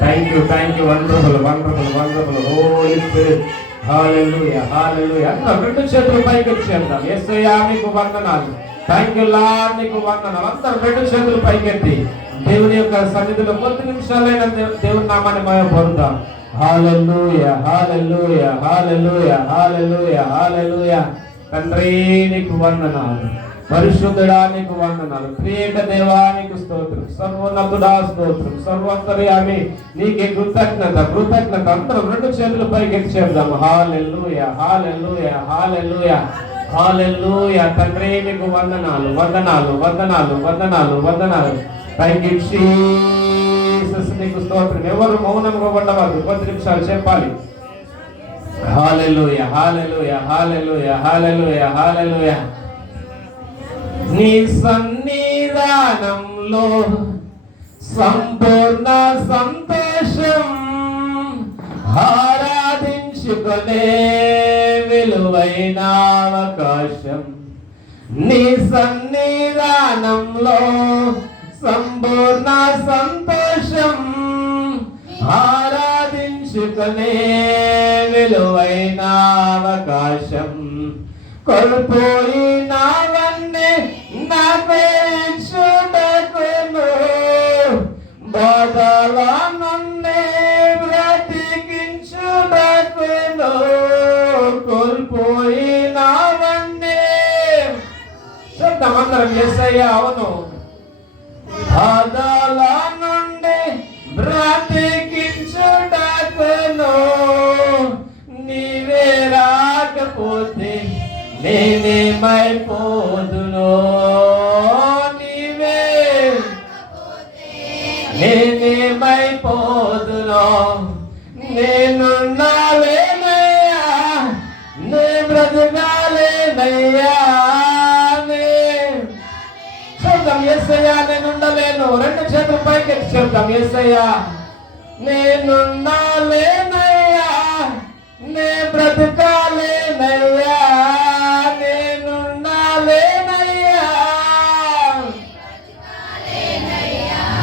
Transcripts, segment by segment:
Thank you. Wonderful wonderful wonderful holy spirit. Hallelujah hallelujah. అందరూ రెండు చేతులు పైకి చేద్దాం. యేసయ్యా నీకు వందనాలు. థ్యాంక్ యూ లార్డ్, నీకు వందనాలు. అందరూ రెండు చేతులు పైకెత్తి దేవుని యొక్క సన్నిధిలో కొద్ది నిమిషాలైన దేవుని నామాన్ని మనం పొందుతాం. హల్లెలూయా హల్లెలూయా హల్లెలూయా హల్లెలూయా హల్లెలూయా. తండ్రి నీకు వందనాలు, పరిశుద్ధుడా నీకు వందనాలు, ప్రియక దేవానికి స్తోత్రం, సర్వోన్నతుడా స్తోత్రం, సర్వంతర్యామి నీకే కృతజ్ఞత కృతజ్ఞత. అందరం రెండు చేతులు పైకి చేద్దాం. హల్లెలూయా హల్లెలూయా హల్లెలూయా హల్లెలూయా. తండ్రి నీకు వందనాలు వందనాలు వందనాలు వందనాలు వందనాలు. థ్యాంక్ యూ జీసస్, నీకు స్తోత్రం. ఎవరు మౌనంగా ఉండవద్దు, 10 నిమిషాలు చెప్పాలి. హల్లెలూయా హల్లెలూయా హల్లెలూయా హల్లెలూయా హల్లెలూయా. నీ సన్నిధానంలో సంపూర్ణ సంతోషం, ఆరాధించుకునే విలువైన అవకాశం. నీ సన్నిధానంలో సంపూర్ణ సంతోషం, ఆరాధించుకునే విలువైన అవకాశం. కోల్పోయినవన్నీ నాపేక్షుటకును, బాధల నన్నే బ్రతికించుటకును. కోల్పోయినవన్నీ చెప్తామందరం. యేసయ్యా అవును, బాధల నుండి బ్రతికించుటకును. నీవే రాకపోతే నేనేమైపోదును, నీవే నేనేమైపోదును. నేనున్నాలేనయ్యా, నే బ్రతకాలేనయ్యా. చెప్తాం యేసయ్యా నేనుండలేను. రెండు చేతులు పైకి చెప్తాం. యేసయ్యా నేనున్నాలేనయ్యా, నే బ్రతకాలేనయ్యా.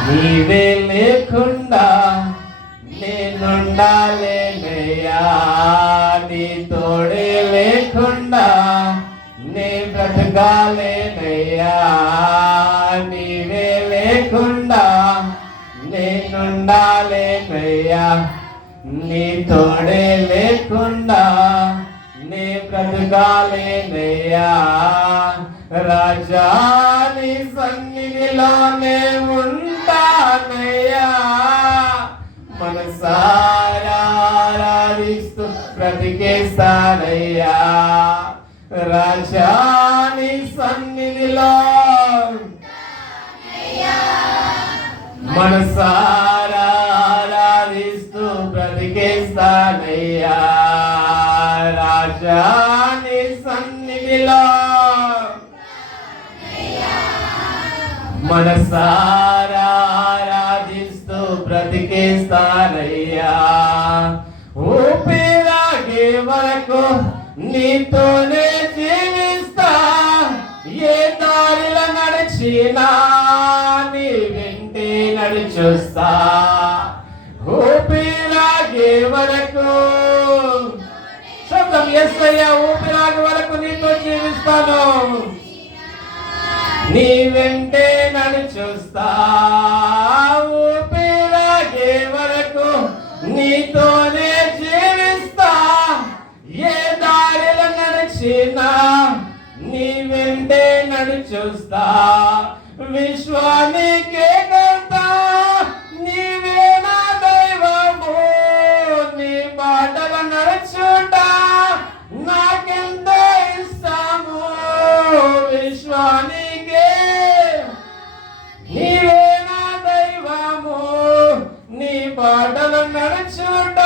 నీవే లేకుండా నేనుండాలేనయ్యా, నీ తోడే లేకుండా నే బ్రతకాలేనయ్యా. నీవే లేకుండా నేనుండాలేనయ్యా, నీ తోడే లేకుండా నే బ్రతకాలేనయ్యా. రాజా నీ సన్నిధిలోనే ఉంటానయ్యా, మనసారా ఆరాధిస్తూ బ్రతికేస్తానయ్యా. రాజా నీ సన్నిధిలో మనసారా ఆరాధిస్తూ బ్రతికేస్తానయ్యా. రాజా నీ సన్నిధిలో మనసారా ఆరాధిస్తూ బ్రతికేస్తానయ్యా. ఊపిరాగే వరకు నీతోనే జీవిస్తా, ఏ దారిలో నడిచినా నీ వెంటే నడిచొస్తా. ఊపిరాగే వరకు శబ్దం యేసయ్యా, ఊపిరాగే వరకు నీతో జీవిస్తాను, నీ వెంటే నడిచొస్తా. ఊపిరాగే వరకు నీతోనే జీవిస్తా, ఏ దారిలో నడిచినా నీ వెంటే నడిచొస్తా. విశ్వానికే కర్త నీవే నా దైవము, నీ బాటలో నడుచుట నాకెంతో ఇష్టము. విశ్వానికే నీవే నా దైవము, నీ బాటలో నడుచుట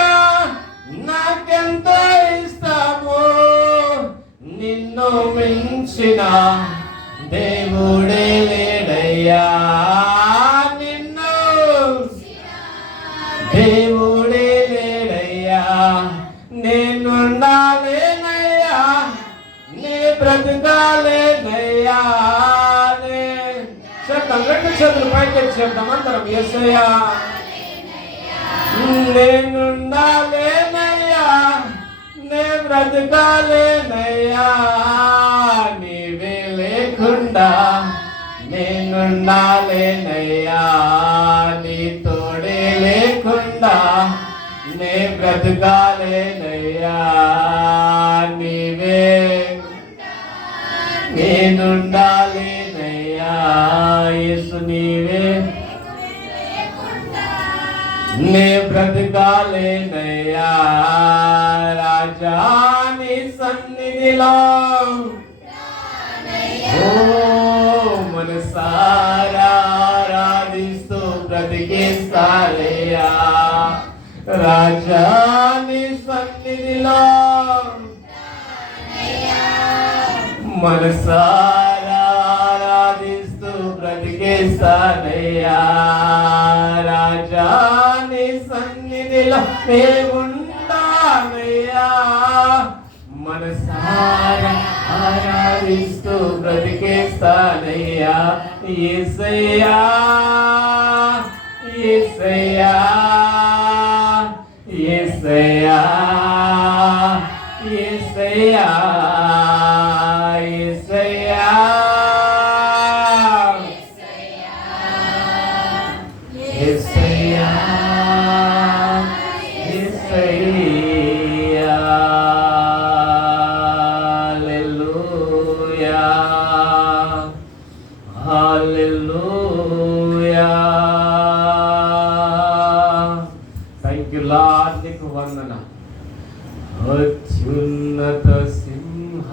నాకెంతో ఇష్టము. నిన్ను మించిన దేవుడే లేడయ్యా, నిన్ను దేవుడే లేడయ్యా. నేనుండాలేనయ్యా, బ్రతకాలేనయ్యా చెప్తాం, రెండు చేతులు పైకెత్తి చెప్తాం అందరం. యేసయ్యా నేనుండాలేనయ్యా, నే బ్రతకాలేనయ్యా, నీవే లేకుండా నేనుండాలేనయ్యా, నీ తోడే లేకుండా నే బ్రతకాలేనయ్యా, నీవే నేనుండాలేనయ్యా, యేసు నీవే నే బ్రతకాలేనయ్యా, రాజా నీ సన్నిధిలో ఓ మనసారా ఆరాధిస్తూ బ్రతికిస్తాలయ్యా, రాజా నీ సన్నిధిలో మనసారా ఆరాధిస్తూ బ్రతికిస్తానయ్యా, రాజా నీ సన్నిధిలో ఉంటానయ్యా, మనసారా ఆరాధిస్తూ బ్రతికిస్తానయ్యా, యేసయ్యా యేసయ్యా యేసయ్యా యేసయ్యా యేసయ్యా యేసయ్యా యేసయ్యా హల్లెలూయా హల్లెలూయా. థ్యాంక్ యూ లార్డ్, నీకు వందనం. అత్యున్నత సింహాసనముపై